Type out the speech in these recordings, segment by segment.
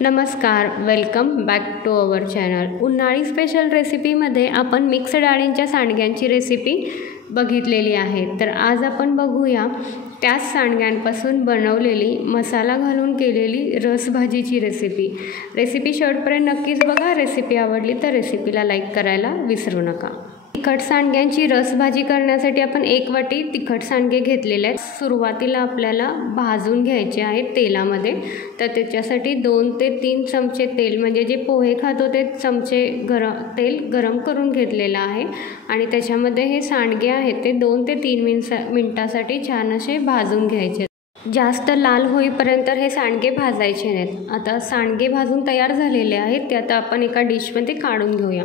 नमस्कार, welcome back to our channel. उन्हाळी special रेसिपीमध्ये आपण मिक्स डाळींच्या सांडग्यांची रेसिपी बघितलेली आहे। तर आज आपण बघूया त्याच सांडग्यांपासून बनवलेली मसाला घालून केलेली रसभाजीची रेसिपी शेवटपर्यंत नक्कीच बघा। रेसिपी आवडली तर रेसिपीला लाईक करायला विसरू नका। तिखट सांडग्यांची रसभाजी करण्यासाठी आपण 1 वाटी तिखट सांडगे घेतलेले आहेत। सुरुवातीला आपल्याला भाजून घ्यायचे आहेत तेलामध्ये। तर त्याच्यासाठी 2 ते 3 चमचे तेल, म्हणजे जे पोहे खातो ते चमचे तेल गरम करून घेतलेलं आहे आणि त्याच्यामध्ये हे सांडगे आहेत ते 2 ते 3 मिनिटासाठी छान असे भाजून घ्यायचे। जास्त लाल होईपर्यंत हे सांडगे भाजायचे नाहीत। आता सांडगे भाजून तयार झालेले आहेत ते आता आपण एका डिशमध्ये काढून घेऊया।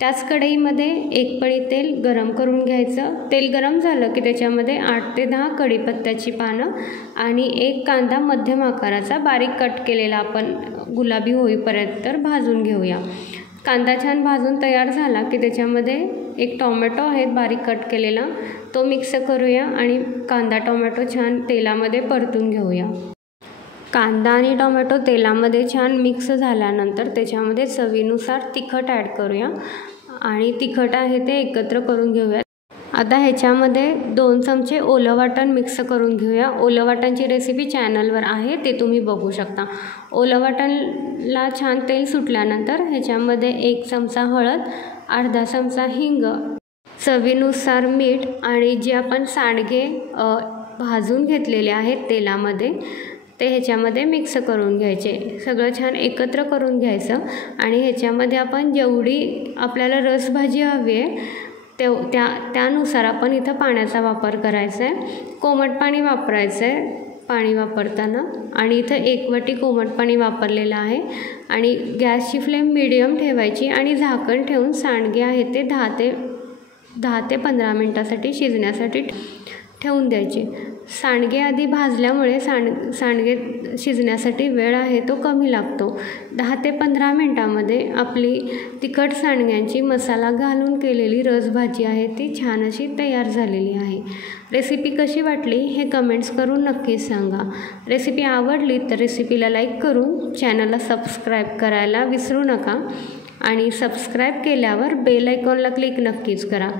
त्याच कढईमध्ये 1 पळी तेल गरम करून घ्यायचं। तेल गरम झालं की त्याच्यामध्ये 8 ते 10 कढीपत्त्याची पानं आणि 1 कांदा मध्यम आकाराचा बारीक कट केलेला आपण गुलाबी होईपर्यंत भाजून घेऊया। कांदा छान भाजून तयार झाला की त्याच्यामध्ये 1 टोमॅटो आहे बारीक कट केलेला, तो मिक्स करूया आणि कांदा टोमॅटो छान तेलामध्ये परतून घेऊया। कांदा आणि टोमॅटो तेलामध्ये छान मिक्स झाल्यानंतर त्याच्यामध्ये चवीनुसार तिखट ॲड करूया आणि तिखट आहे ते एकत्र करून घेऊया। आता ह्याच्यामध्ये 2 चमचे ओलं वाटण मिक्स करून घेऊया। ओलं वाटणची रेसिपी चॅनलवर आहे, ते तुम्ही बघू शकता। ओलं वाटणला छान तेल सुटल्यानंतर ह्याच्यामध्ये 1 चमचा हळद, अर्धा चमचा हिंग, चवीनुसार मीठ आणि जे आपण सांडगे भाजून घेतलेले आहेत तेलामध्ये ते ह्याच्यामध्ये मिक्स करून घ्यायचे। सगळं छान एकत्र करून घ्यायचं आणि ह्याच्यामध्ये आपण जेवढी आपल्याला रसभाजी हवी आहे त्यानुसार आपण इथं पाण्याचा वापर करायचा आहे। कोमट पाणी वापरायचं आहे पाणी वापरताना आणि इथं 1 वाटी कोमट पाणी वापरलेलं आहे आणि गॅसची फ्लेम मीडियम ठेवायची आणि झाकण ठेवून सांडगे आहे ते 10 ते 15 मिनटासाठी शिजण्यासाठी ठेवून द्यायचे। सांडगे आधी भाजल्यामुळे सांडगे शिजण्यासाठी वेळ आहे तो कमी लागतो। 10 ते 15 मिनटामध्ये आपली तिखट सांडग्यांची मसाला घालून केलेली रसभाजी आहे ती छान अशी तयार झालेली आहे। रेसिपी कशी वाटली हे कमेंट्स करून नक्कीच सांगा। रेसिपी आवडली तर रेसिपीला लाईक करून चॅनलला सबस्क्राईब करायला विसरू नका आणि सबस्क्राईब केल्यावर बेल आयकॉनला क्लिक नक्कीच करा।